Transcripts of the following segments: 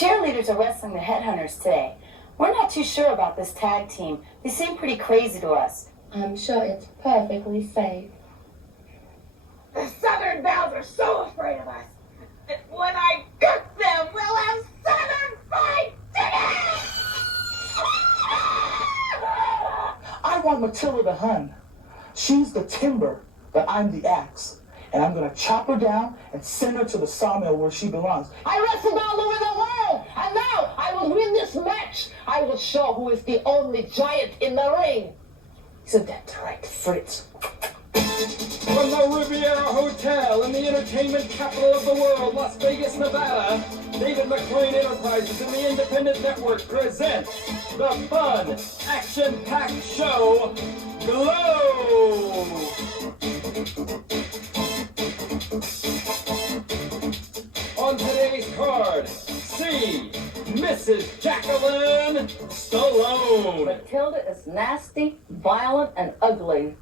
Cheerleaders are wrestling the Headhunters today. We're not too sure about this tag team. They seem pretty crazy to us. I'm sure it's perfectly safe. The Southern Bells are so afraid of us. And when I cook them, we'll have Southern fried chicken! I want Matilda the Hun. She's the timber, but I'm the axe. And I'm gonna chop her down and send her to the sawmill where she belongs. I wrestled all over the world, and now I will win this match. I will show who is the only giant in the ring. Isn't that right, Fritz? From the Riviera Hotel in the entertainment capital of the world, Las Vegas, Nevada, David McLean Enterprises and the Independent Network present the fun, action-packed show, G.L.O.W. On today's card, see Mrs. Jacqueline Stallone. Matilda is nasty, violent, and ugly,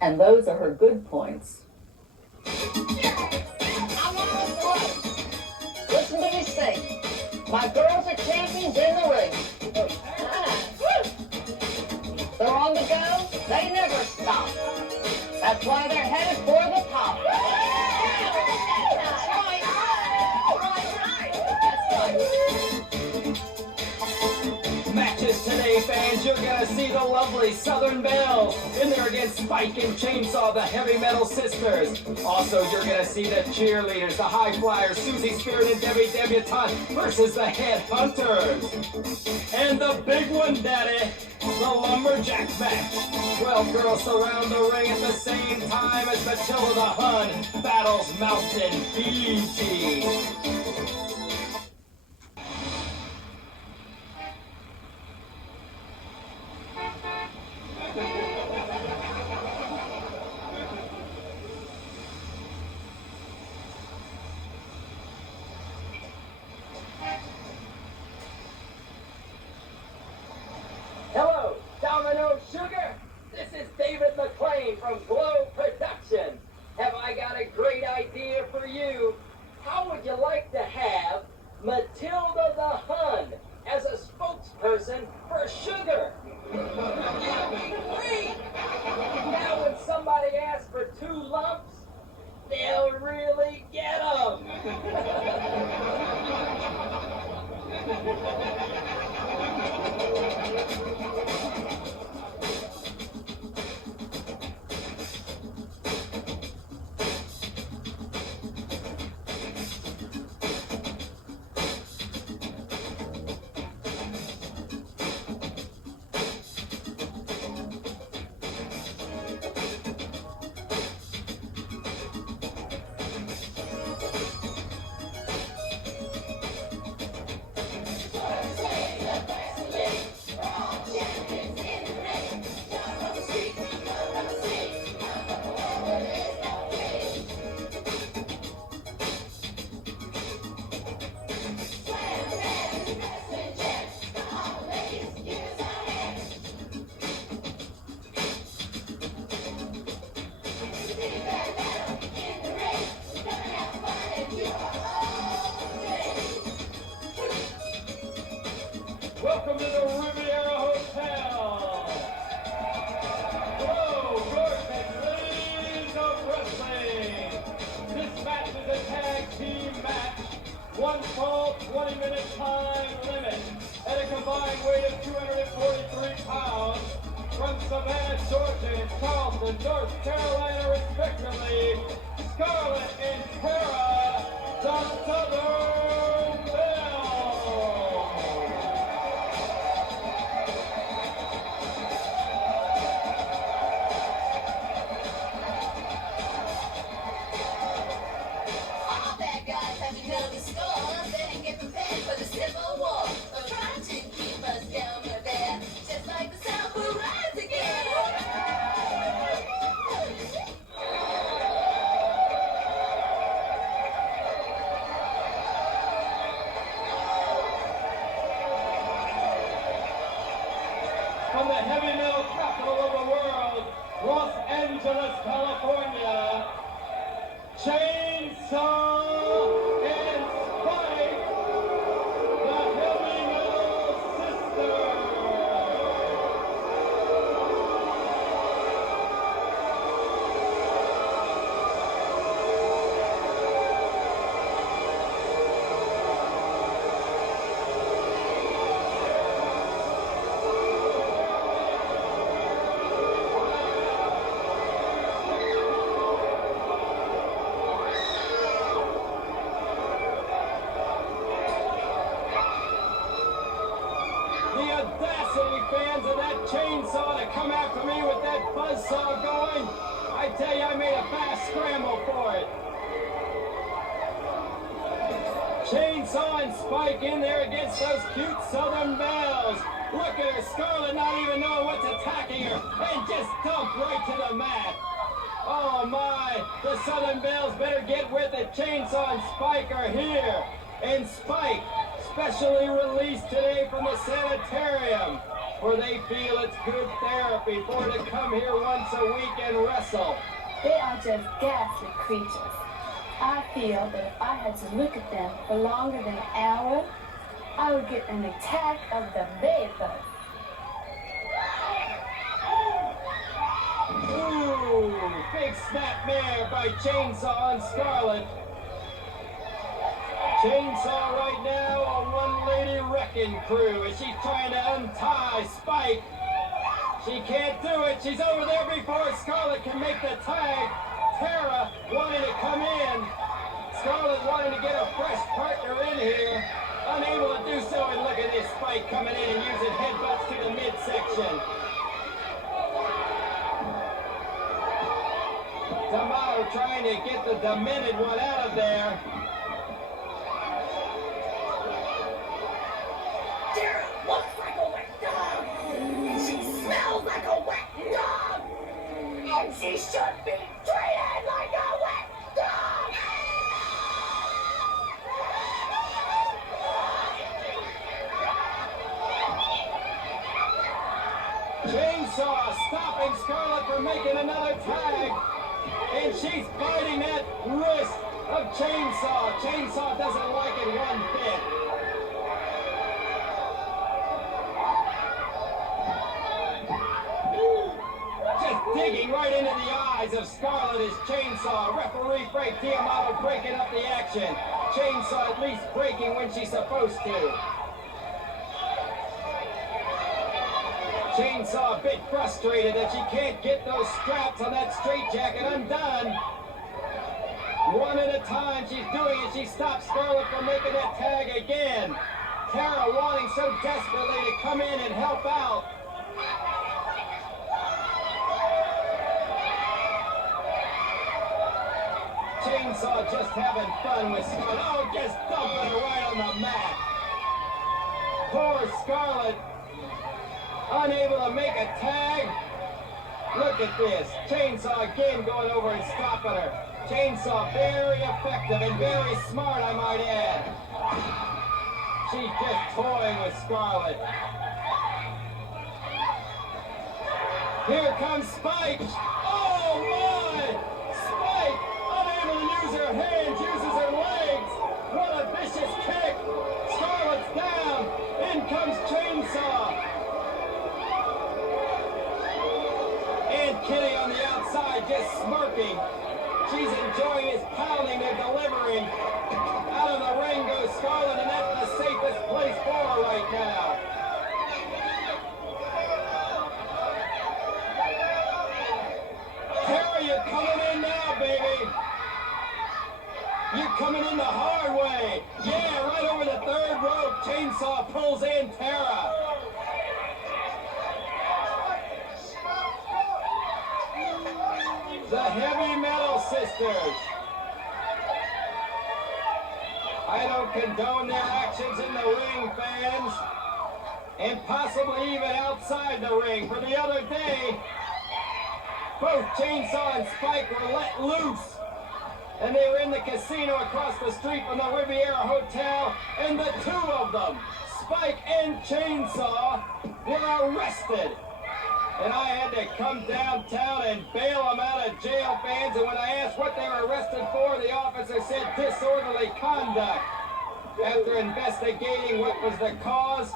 and those are her good points. Listen to me sing. My girls are champions in the ring. They're on the go. They never stop. That's why they're headed for the top. Matches today, fans. You're gonna see the lovely Southern Bells in there against Spike and Chainsaw, the Heavy Metal Sisters. Also, you're gonna see the Cheerleaders, the High Flyers, Susie Spirit and Debbie Debutante versus the Headhunters. And the big one, Daddy, the Lumberjack match. 12 girls surround the ring at the same time as Matilda the Hun battles Mountain Fiji. Hello, Domino Sugar. This is David McLean from G.L.O.W Production. Have I got a great idea for you? How would you like to have Matilda the Hun as a spokesperson for sugar? Now when somebody asks for 2 lumps, they'll really get them. Welcome to the Riviera Hotel. Hello, Gorgeous Ladies of Wrestling. This match is a tag team match. 1 fall, 20-minute time limit. At a combined weight of 243 pounds. From Savannah, Georgia, and Charleston, North Carolina, respectively, Scarlett and Tara, the Southern Bells. From the heavy metal capital of the world, Los Angeles, California, Chainsaw and Spike, the fans, and that chainsaw to come after me with that buzzsaw going. I tell you, I made a fast scramble for it. Chainsaw and Spike in there against those cute Southern Belles. Look at her, Scarlet not even knowing what's attacking her, and just dumped right to the mat. Oh my, the Southern Belles better get with it. Chainsaw and Spike are here. And Spike, specially released today from the sanitarium, where they feel it's good therapy for her to come here once a week and wrestle. They are just ghastly creatures. I feel that if I had to look at them for longer than an hour, I would get an attack of the vapors. Ooh, big snapmare by Chainsaw and Scarlet. Chainsaw right now, a one-lady wrecking crew as she's trying to untie Spike. She can't do it. She's over there before Scarlet can make the tag. Tara wanting to come in. Scarlet wanting to get a fresh partner in here. Unable to do so, and look at this Spike coming in and using headbutts to the midsection. D'Amato trying to get the demented one out of there. Tara looks like a wet dog. She smells like a wet dog. And she should be treated like a wet dog. Chainsaw stopping Scarlet from making another tag. And she's biting that wrist of Chainsaw. Chainsaw doesn't like it one bit. Just digging right into the eyes of Scarlet is Chainsaw. Referee Frank D'Amato breaking up the action. Chainsaw at least breaking when she's supposed to. Chainsaw a bit frustrated that she can't get those straps on that straitjacket undone. One at a time she's doing it. She stops Scarlet from making that tag again. Tara wanting so desperately to come in and help out. Chainsaw just having fun with Scarlet. Oh, just dumping her right on the mat. Poor Scarlet. Unable to make a tag. Look at this. Chainsaw again going over and stopping her. Chainsaw very effective and very smart, I might add. She's just toying with Scarlet. Here comes Spike. Oh my! Spike, unable to use her hands, uses her legs. What a vicious kick. Scarlet's down. In comes Chainsaw. And Kitty on the outside just smirking. She's enjoying his pounding they're delivering. Out of the ring goes Scarlet, and that's the safest place for her right now. Tara, you're coming in now, baby. You're coming in the hard way. Yeah, right over the third rope. Chainsaw pulls in Tara. The Heavy Metal Sisters. I don't condone their actions in the ring, fans. And possibly even outside the ring. For the other day, both Chainsaw and Spike were let loose. And they were in the casino across the street from the Riviera Hotel. And the two of them, Spike and Chainsaw, were arrested. And I had to come downtown and bail them out of jail, fans. And when I asked what they were arrested for, the officer said disorderly conduct. After investigating what was the cause,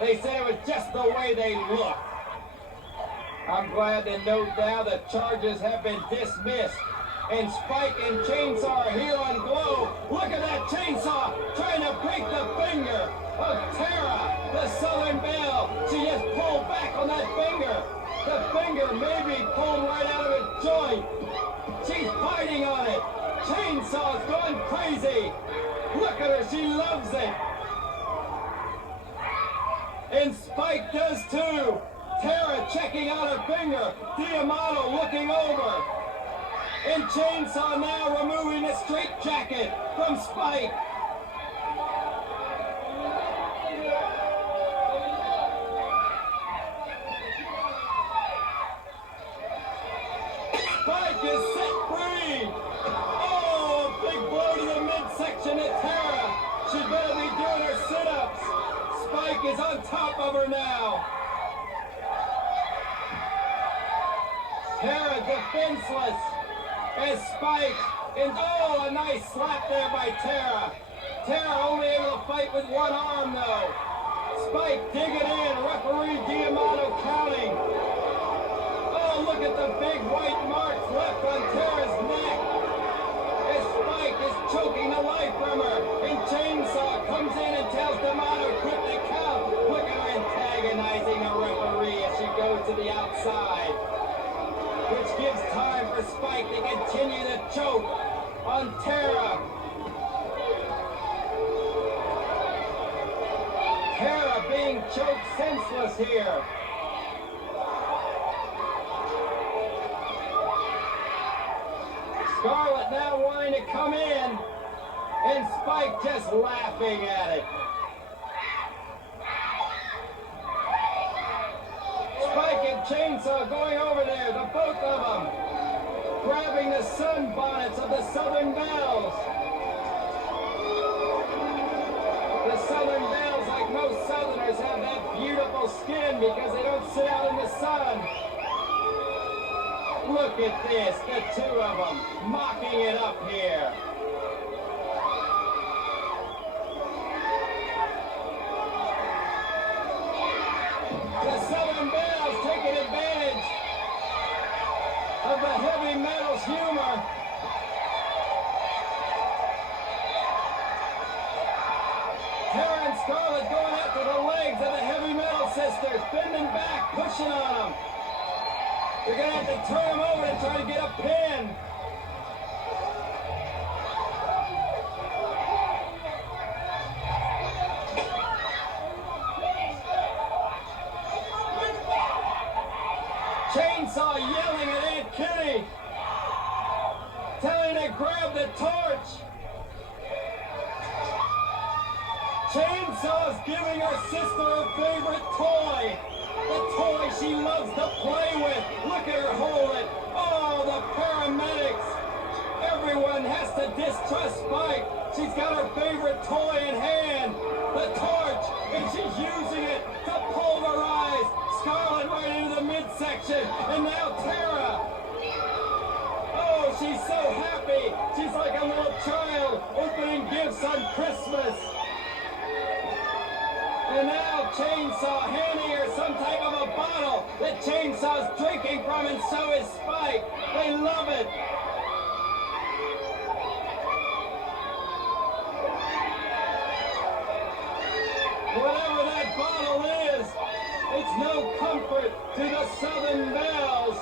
they said it was just the way they looked. I'm glad to note now the charges have been dismissed. And Spike and Chainsaw are here on G.L.O.W. Look at that Chainsaw trying to break the finger of Tara, the Southern Belle. She just pulled back on that finger. The finger may be pulled right out of its joint. She's biting on it. Chainsaw's going crazy. Look at her, she loves it. And Spike does too. Tara checking out her finger. Diamano looking over. And Chainsaw now removing the straitjacket from Spike. Spike is set free. Oh, a big blow to the midsection at Tara. She better be doing her sit-ups. Spike is on top of her now. Tara defenseless as Spike. And oh, a nice slap there by Tara. Tara only able to fight with one arm though. Spike digging in. Referee Diamano counting. Oh, look at the big white marks left on Tara's neck. As Spike is choking the life from her. And Chainsaw comes in and tells Diamano quit the count. Look at her antagonizing the referee as she goes to the outside. Which gives time for Spike to continue the choke on Tara. Tara being choked senseless here. Scarlett now wanting to come in, and Spike just laughing at it. Spike and Chainsaw going over there, the both of them, grabbing the sunbonnets of the Southern Belles. The Southern Belles, like most Southerners, have that beautiful skin because they don't sit out in the sun. Look at this, the two of them mocking it up here. The Southern Belles taking advantage of the heavy metal's humor. Tara and Scarlett going after the legs of the heavy metal sisters, bending back, pushing on them. They're going to have to turn them over and try to get a pin. Chainsaw yelling at Aunt Kitty, telling her to grab the torch. Chainsaw's giving her sister her favorite toy. The toy she loves to play with. Look at her hold it. Oh, the paramedics. Everyone has to distrust Spike. She's got her favorite toy in hand. The torch. And she's using it to pulverize Scarlett right into the midsection. And now Tara. Oh, she's so happy. She's like a little child opening gifts on Christmas. And now Chainsaw handing her some type of a bottle that Chainsaw's drinking from, and so is Spike. They love it. Whatever that bottle is, it's no comfort to the Southern Belles.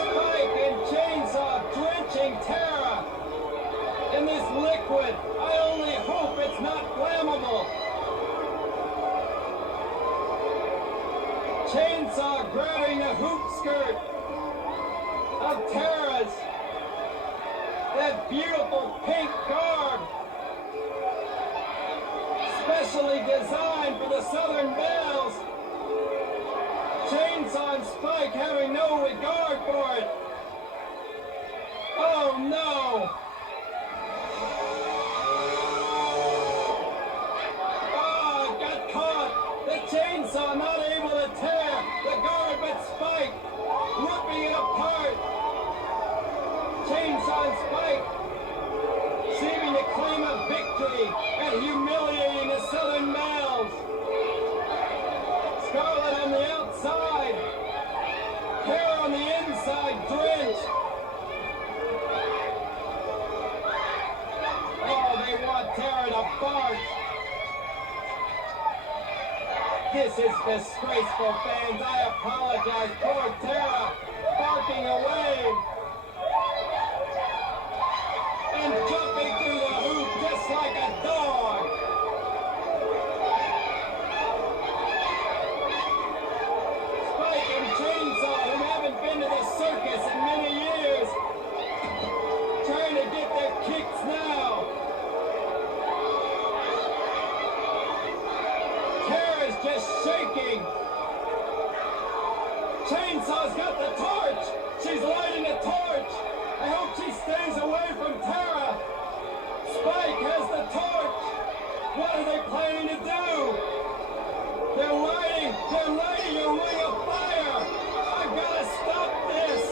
Spike and Chainsaw drenching Tara in this liquid. I only hope it's not flammable. Chainsaw grabbing the hoop skirt of Tara's. That beautiful pink garb. Specially designed for the Southern Belles. Chainsaw and Spike having no regard for it. Oh no! Chainsaw not able to tear the garb, but Spike ripping it apart. Chainsaw and Spike seeming to claim a victory and humiliating the Southern Belles. Scarlett on the outside, Tara on the inside, drenched. Oh, they want Tara to bark. This is disgraceful, fans. I apologize. Poor Tara barking away. And jumping through the hoop. just shaking. Chainsaw's got the torch. She's lighting a torch. I hope she stays away from Tara. Spike has the torch. What are they planning to do? They're lighting a ring of fire. I've got to stop this.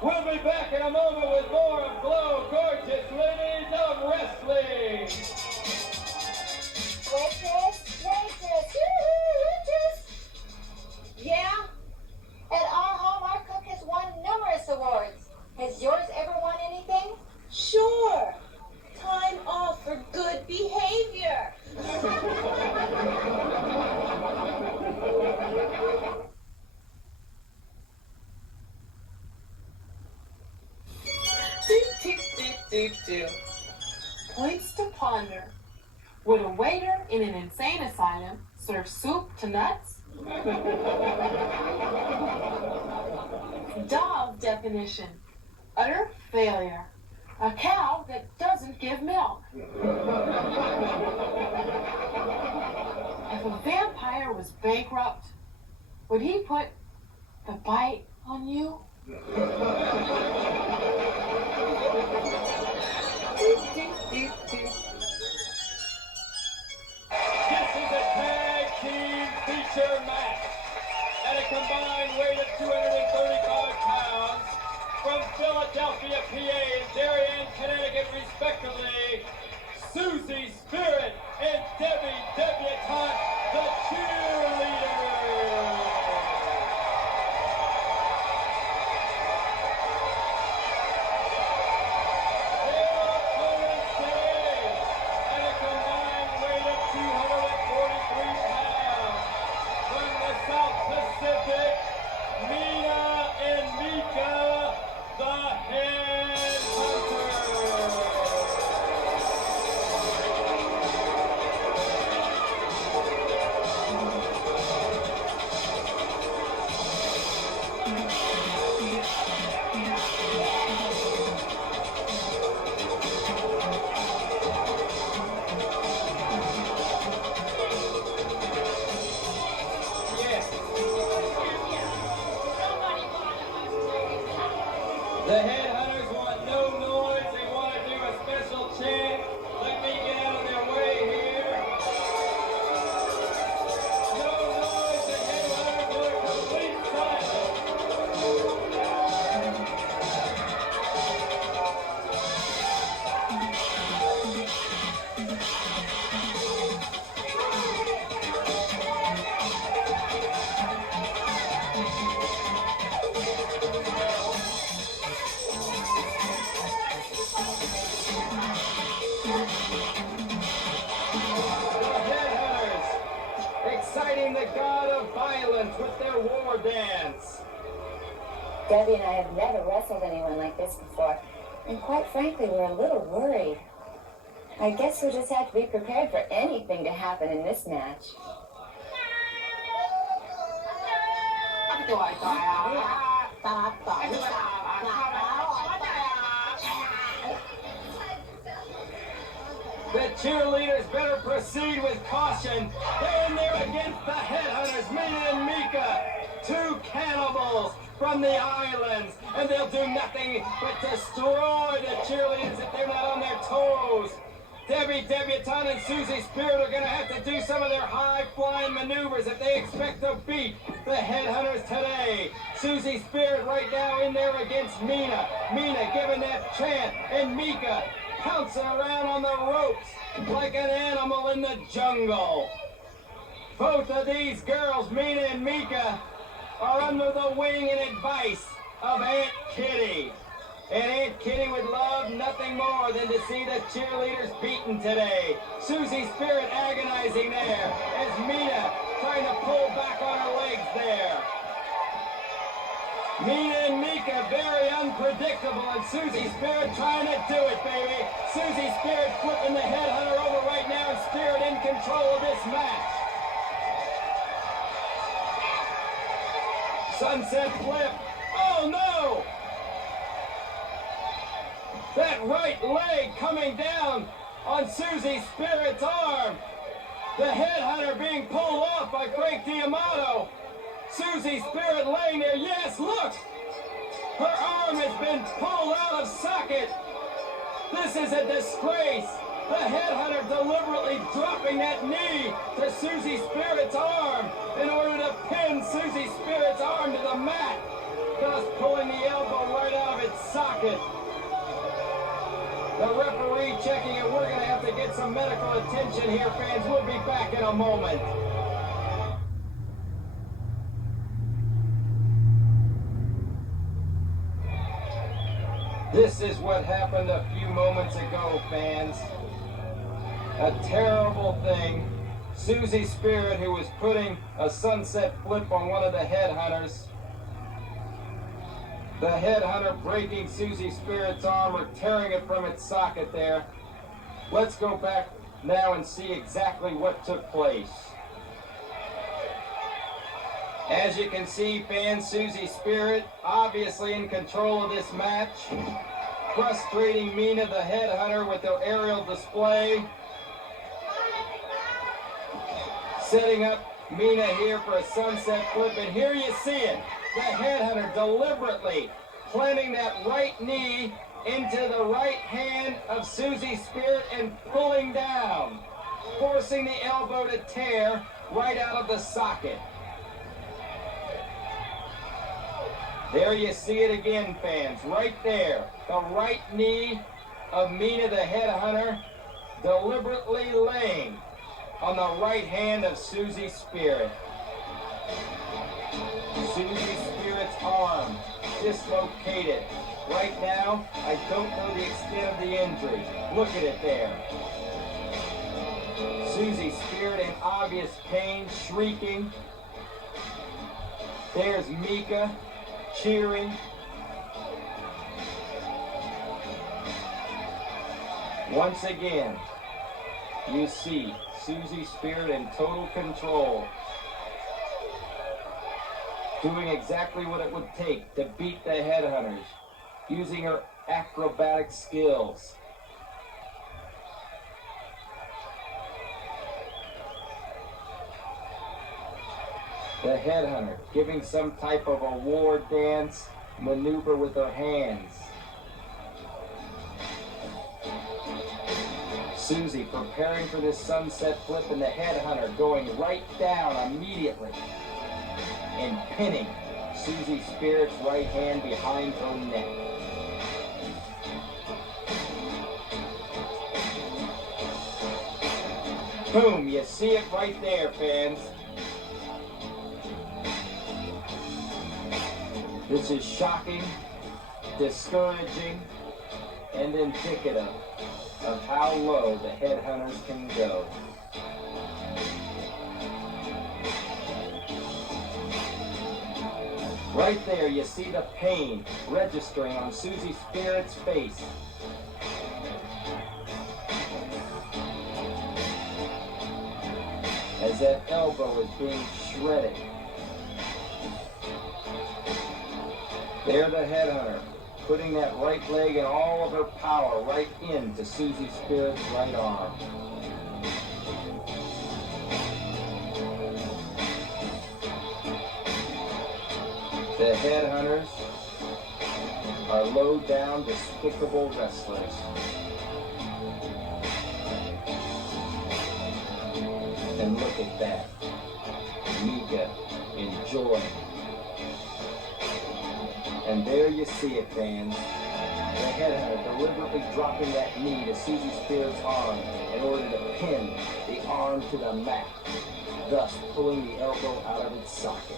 We'll be back in a moment with more of G.L.O.W, gorgeous ladies of wrestling. Waitress. Yeah? At our home, our cook has won numerous awards. Has yours ever won anything? Sure. Time off for good behavior. Points to ponder. Would a waiter in an insane asylum serve soup to nuts? Dog definition. Utter failure. A cow that doesn't give milk. If a vampire was bankrupt, would he put the bite on you? This is a tag team feature match at a combined weight of 235 pounds from Philadelphia, PA and Darien, Connecticut, respectively, Susie Spirit and Debbie Debutante, the Cheerleaders. Pacific, Mina and Mika, the Headhunters. The Headhunters want no noise. They want to do a special chant. Let me get out of their way here. No noise. The Headhunters want complete silence. Exciting the god of violence with their war dance. Debbie and I have never wrestled anyone like this before, and quite frankly, we're a little worried. I guess we'll just have to be prepared for anything to happen in this match. The cheerleaders better proceed with caution. They're in there against the Headhunters, Mina and Mika, two cannibals from the islands, and they'll do nothing but destroy the cheerleaders if they're not on their toes. Debbie Debutante and Susie Spirit are going to have to do some of their high-flying maneuvers if they expect to beat the Headhunters today. Susie Spirit right now in there against Mina. Mina giving that chant, and Mika pouncing around on the ropes like an animal in the jungle. Both of these girls, Mina and Mika, are under the wing and advice of Aunt Kitty. And Aunt Kitty would love nothing more than to see the cheerleaders beaten today. Susie Spirit agonizing there as Mina trying to pull back on her legs there. Mina and Mika very unpredictable, and Susie Spirit trying to do it, baby. Susie Spirit flipping the Headhunter over right now, and Spirit in control of this match. Sunset flip. Oh no! That right leg coming down on Susie Spirit's arm. The Headhunter being pulled off by Frank D'Amato. Susie Spirit laying there. Yes, look! Her arm has been pulled out of socket. This is a disgrace. The Headhunter deliberately dropping that knee to Susie Spirit's arm in order to pin Susie Spirit's arm to the mat, thus pulling the elbow right out of its socket. The referee checking it. We're going to have to get some medical attention here, fans. We'll be back in a moment. This is what happened a few moments ago, fans. A terrible thing. Susie Spirit, who was putting a sunset flip on one of the Headhunters. The Headhunter breaking Susie Spirit's arm or tearing it from its socket there. Let's go back now and see exactly what took place. As you can see, fans, Susie Spirit obviously in control of this match. Frustrating Mina, the Headhunter, with their aerial display. Setting up Mina here for a sunset flip, and here you see it. The Headhunter deliberately planting that right knee into the right hand of Susie Spirit and pulling down, forcing the elbow to tear right out of the socket. There you see it again, fans, right there. The right knee of Mina, the Headhunter, deliberately laying on the right hand of Susie Spirit. Susie Spirit's arm dislocated. Right now, I don't know the extent of the injury. Look at it there. Susie Spirit in obvious pain, shrieking. There's Mika cheering. Once again, you see Susie Spirit in total control, doing exactly what it would take to beat the Headhunters, using her acrobatic skills. The Headhunter giving some type of a war dance, maneuver with her hands. Susie preparing for this sunset flip, and the headhunter going right down immediately and pinning Susie Spirit's right hand behind her neck. Boom, you see it right there, fans. This is shocking, discouraging, and indicative of how low the headhunters can go. Right there, you see the pain registering on Susie Spirit's face. As that elbow is being shredded. There the headhunter, putting that right leg and all of her power right into Susie Spirit's right arm. The headhunters are low down, despicable wrestlers. And look at that. Mika enjoying. And there you see it, fans. The headhunter deliberately dropping that knee to Susie Spirit's arm in order to pin the arm to the mat, thus pulling the elbow out of its socket.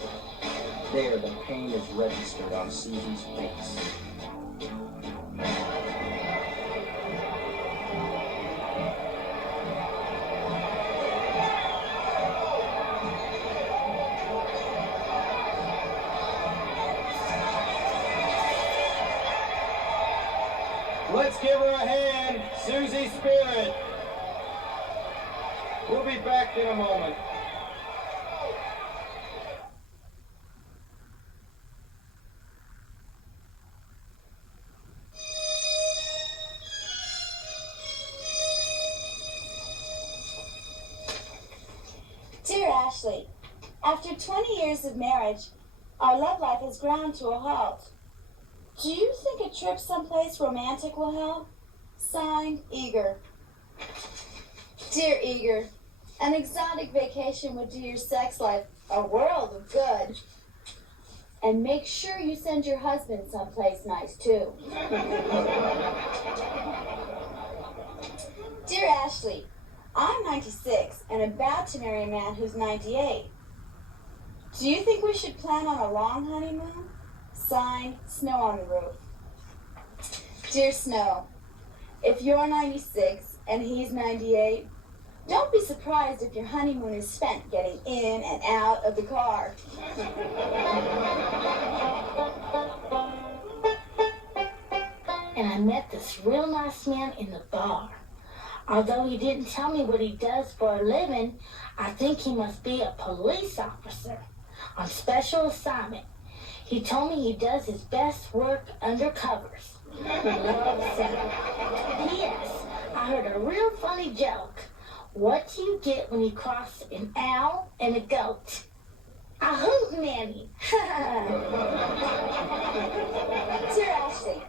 There, the pain is registered on Susie's face. Let's give her a hand, Susie Spirit. We'll be back in a moment. Dear Ashley, after 20 years of marriage, our love life has ground to a halt. Do you think a trip someplace romantic will help? Signed, Eager. Dear Eager, an exotic vacation would do your sex life a world of good. And make sure you send your husband someplace nice, too. Dear Ashley, I'm 96 and about to marry a man who's 98. Do you think we should plan on a long honeymoon? Signed, Snow on the Roof. Dear Snow, if you're 96 and he's 98, don't be surprised if your honeymoon is spent getting in and out of the car. And I met this real nice man in the bar. Although he didn't tell me what he does for a living, I think he must be a police officer on special assignment. He told me he does his best work under covers. Love Center. P.S. I heard a real funny joke. What do you get when you cross an owl and a goat? A hootenanny. Dear Ashley,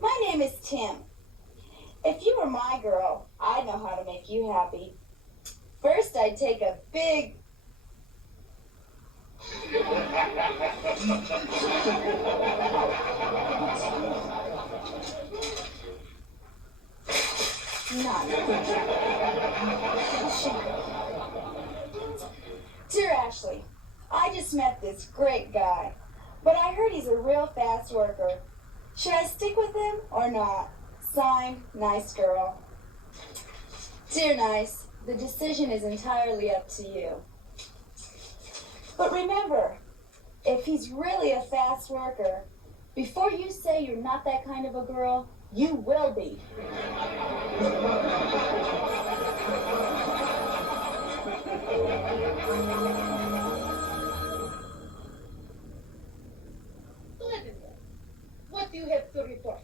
my name is Tim. If you were my girl, I'd know how to make you happy. First, I'd take a big... Dear Ashley, I just met this great guy, but I heard he's a real fast worker. Should I stick with him or not? Signed, Nice Girl. Dear Nice, the decision is entirely up to you. But remember, if he's really a fast worker, before you say you're not that kind of a girl, you will be. What do you have to report?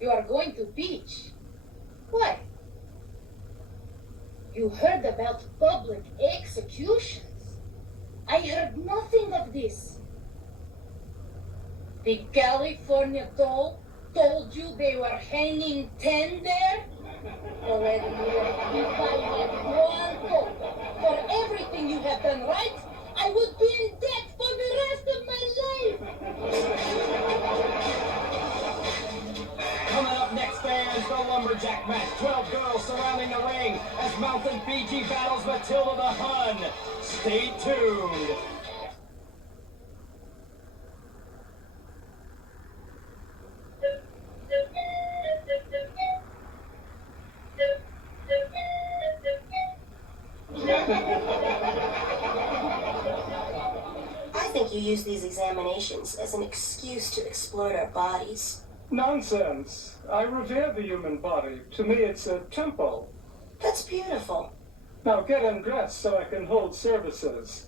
You are going to beach. Why? You heard about public executions. I heard nothing of this. The California doll told you they were hanging 10 there? Already, if I had one vote for everything you have done right, I would be in debt for the rest of my life. Coming up next, fans, the Lumberjack match. 12 girls surrounding the ring as Mountain Fiji battles Matilda the Hun. Stay tuned. I think you use these examinations as an excuse to exploit our bodies. Nonsense. I revere the human body. To me, it's a temple. That's beautiful. Now get undressed so I can hold services.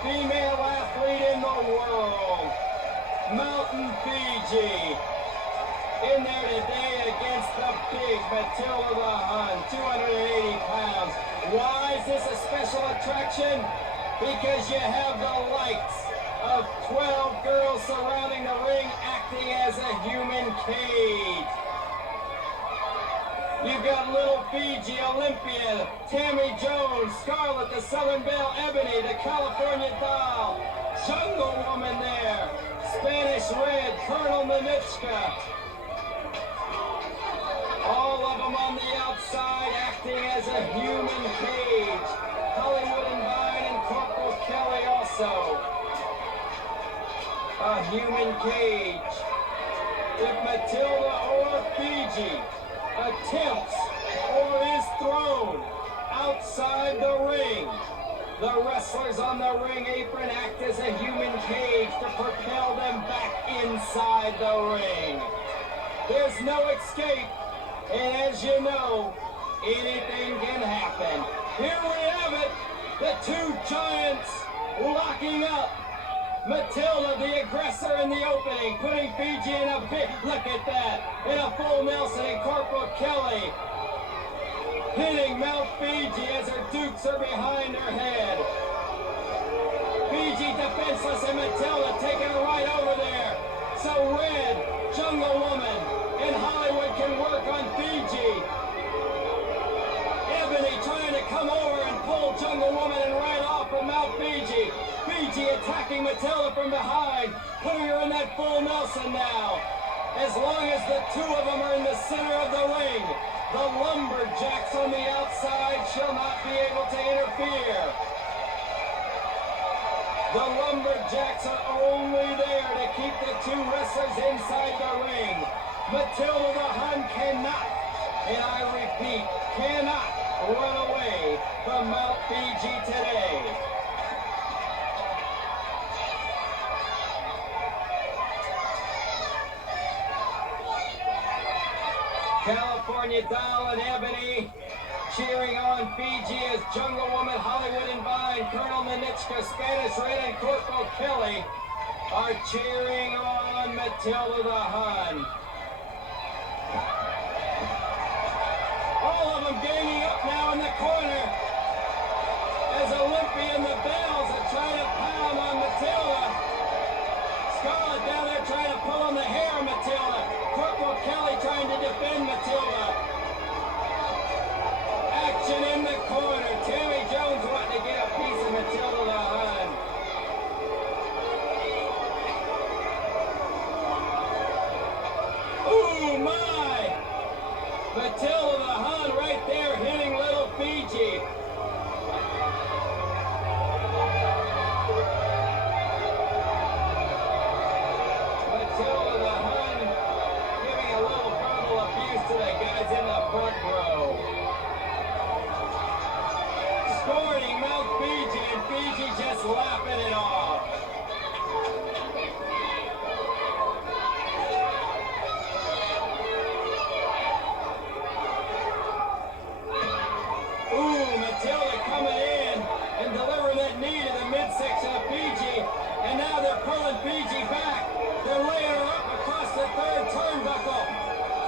Female athlete in the world, Mountain Fiji, in there today against the big Matilda the Hun, 280 pounds. Why is this a special attraction? Because you have the likes of 12 girls surrounding the ring acting as a human cage. You've got Little Fiji, Olympia, Tammy Jones, Scarlett, the Southern Belle, Ebony, the California Doll, Jungle Woman there, Spanish Red, Colonel Minitska. All of them on the outside acting as a human cage. Hollywood and Vine and Corporal Kelly also. A human cage. If Matilda or Fiji attempts or is thrown outside the ring, the wrestlers on the ring apron act as a human cage to propel them back inside the ring. There's no escape, and as you know, anything can happen. Here we have it, the two giants locking up. Matilda, the aggressor in the opening, putting Fiji in a big, look at that, in a full Nelson, and Corporal Kelly hitting Mount Fiji as her dukes are behind her head. Fiji defenseless and Matilda taking her right over there. So Red, Jungle Woman, and Hollywood can work on Fiji. Ebony trying to come over and pull Jungle Woman and right off from Mount Fiji. Fiji attacking Matilda from behind, putting her in that full Nelson now. As long as the two of them are in the center of the ring, the Lumberjacks on the outside shall not be able to interfere. The Lumberjacks are only there to keep the two wrestlers inside the ring. Matilda the Hun cannot, and I repeat, cannot run away from Mount Fiji today. California Doll and Ebony cheering on Fiji as Jungle Woman, Hollywood and Vine, Colonel Minitska, Spanish Red, and Corporal Kelly are cheering on Matilda the Hun. All of them ganging up now in the corner as Olympia and the Bells are trying to pound on Matilda. Scarlett down there trying to pull on the hair of Matilda. Corporal Kelly trying to defend Matilda. Action in the corner. Tammy Jones wanting to get a piece of Matilda the Hun. Ooh, my Fiji just laughing it off. Ooh, Matilda coming in and delivering that knee to the midsection of Fiji. And now they're pulling Fiji back. They're laying her up across the third turnbuckle.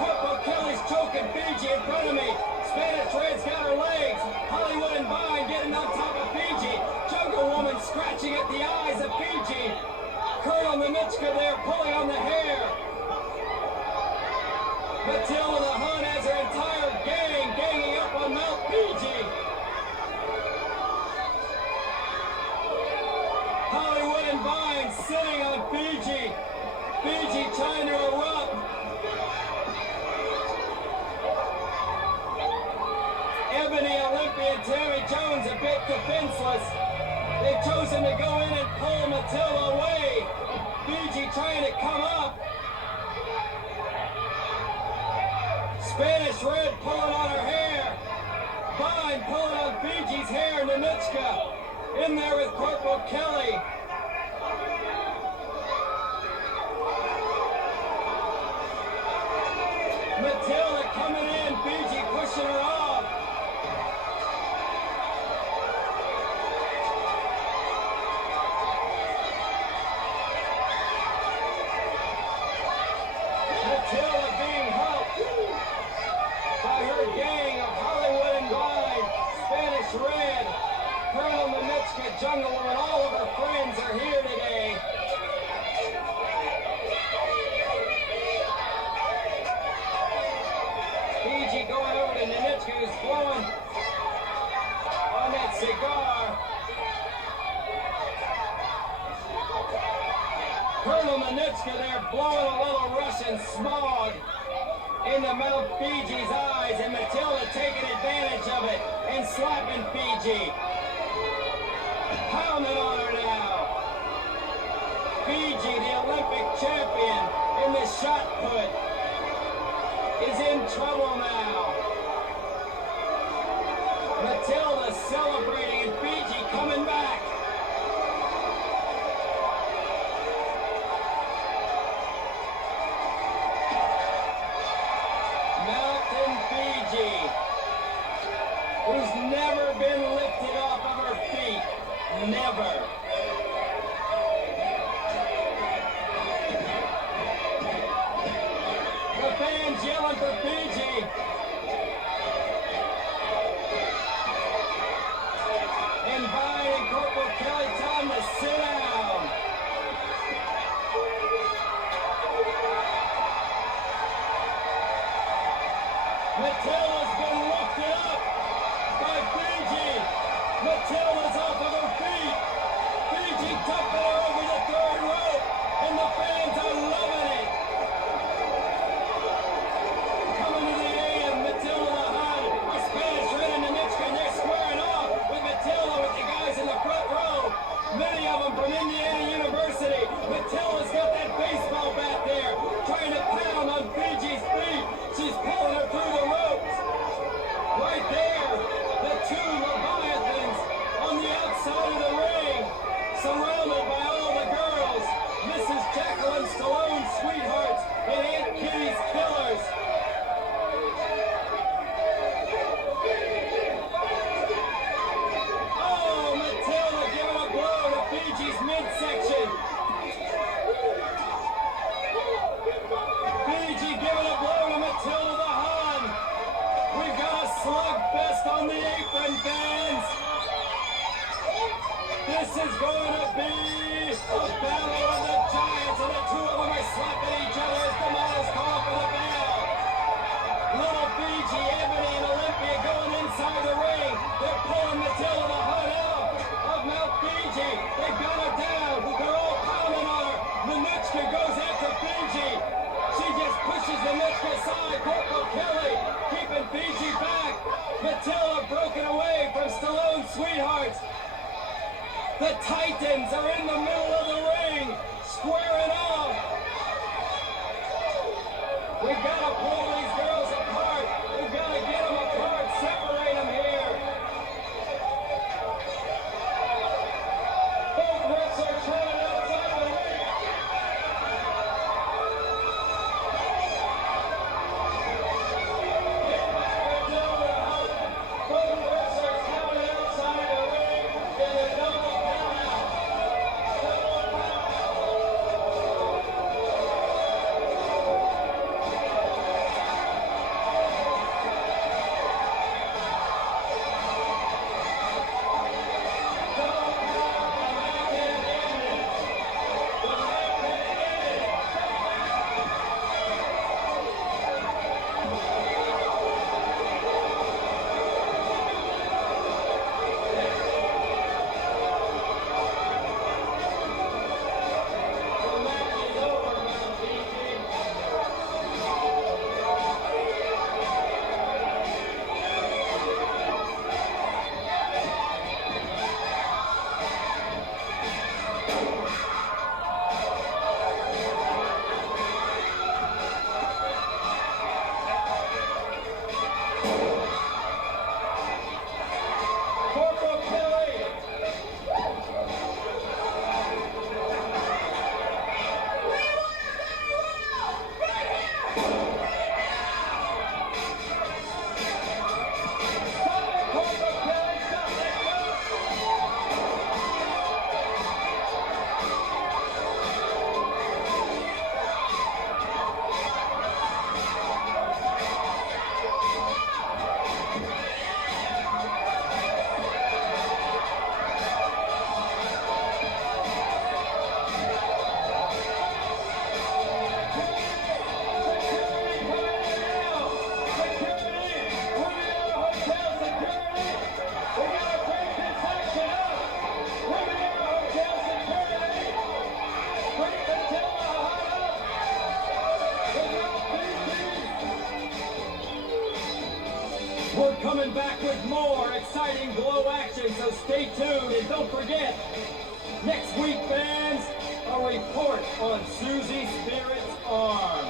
Corporal Kelly's choking Fiji in front of me. Spanish Red's got her legs. Hollywood and Vine getting on top of Fiji. Jungle Woman scratching at the eyes of Fiji. Colonel Mimichka there pulling on the hair. Matilda the Hun has her entire gang ganging up on Mount Fiji. Hollywood and Vine sitting on Fiji. Fiji trying to erupt. Ebony, Olympia, and Tammy Jones a bit defenseless. They've chosen to go in and pull Matilda away. Fiji trying to come up. Spanish Red pulling on her hair. Vine pulling on Fiji's hair. Nanichka in there with Corporal Kelly. Matilda coming in. Fiji pushing her off. Matilda being helped by her gang of Hollywood and Vine, Spanish Red, Colonel Mimichka, Jungle Woman, all of her friends are here today. Fiji going over to Mimichka, who's blowing on that cigar. Colonel Mimichka there blowing a little Russian smog into Mount Fiji's eyes, and Matilda taking advantage of it and slapping Fiji. Pounding on her now. Fiji, the Olympic champion in the shot put, is in trouble now. Matilda celebrating and Fiji coming back. Mountain Fiji, who's never been lifted off of her feet. Never. The fans yelling for Fiji. And Vine and Corporal Kelly telling them to sit down. Matilda's been lifted up by Fiji. Matilda's off of her feet. Fiji tucking her over the third rope, and the fans are loving it. Coming to the end, Matilda the Hun with Spanish Red and Nanichka, and they're squaring off with Matilda with the guys in the front row. Many of them from Indiana University. Matilda's got that baseball bat there, trying to pound on Fiji's feet. She's pulling her through the ropes. Right there, the two Leviathans on the outside of the ring, surrounded by all the girls. Mrs. Jacqueline Stallone's sweethearts and Aunt Kitty's killers. Oh, Matilda giving a blow to Fiji's midsection. Fiji giving a blow to Matilda the Hun. We've got a slugfest on the apron, fans. This is going to be a battle of the giants, and the two of them are slapping each other as the models call for the bell. Little Fiji, Ebony, and Olympia going inside the ring. They're pulling Matilda the Hun out of Mount Fiji. They've got her down. They're all pounding on her. Nanichka goes after Fiji. She just pushes Nanichka aside. Corporal Kelly keeping Fiji back. Matilda broken away from Stallone's sweethearts. The Titans are in the middle of the ring, squaring off. We've got to pull these girls apart. We've got to get them apart, separate them here. coming back with more exciting G.L.O.W action, so stay tuned and don't forget, next week, fans, a report on Susie Spirit's arm.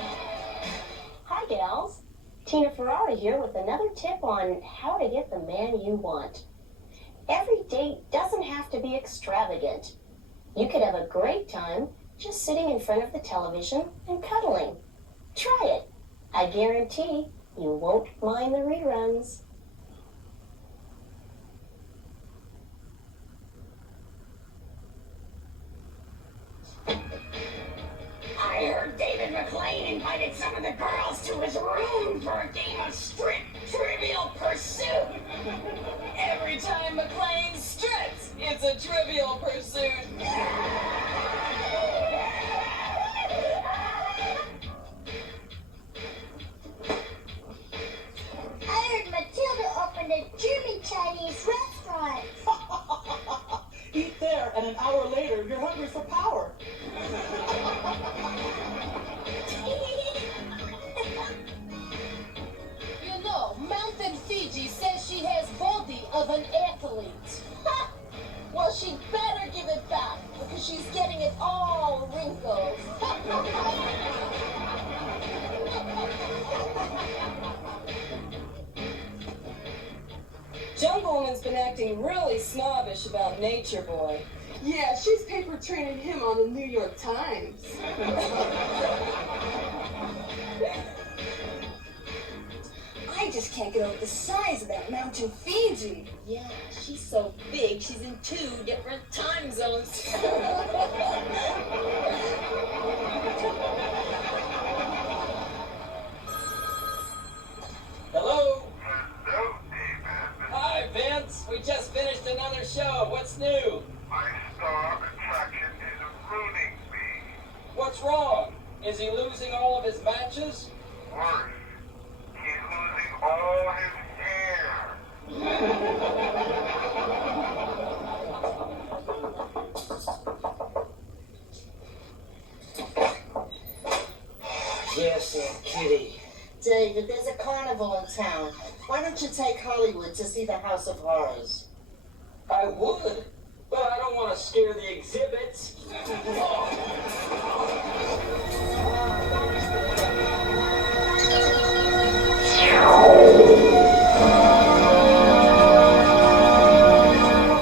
Hi, gals. Tina Ferrari here with another tip on how to get the man you want. Every date doesn't have to be extravagant. You could have a great time just sitting in front of the television and cuddling. Try it. I guarantee you won't mind the reruns. I heard David McLean invited some of the girls to his room for a game of Trivial Pursuit. Every time McLean strips, it's a Trivial Pursuit. I heard Matilda opened a German Chinese restaurant. Eat there, and an hour later, you're hungry for power. You know, Mountain Fiji says she has body of an athlete. Well, she'd better give it back because she's getting it all wrinkled. Jungle Woman's been acting really snobbish about Nature Boy. Yeah, she's paper training him on the New York Times. I just can't get over the size of that Mountain Fiji. Yeah, she's so big, she's in 2 different time zones. Hello? Hi, Vince. We just finished another show. What's new? My star attraction is ruining me. What's wrong? Is he losing all of his matches? Worse, he's losing all his hair. Yes, Aunt Kitty. David, there's a carnival in town. Why don't you take Hollywood to see the House of Horrors? I would, but I don't want to scare the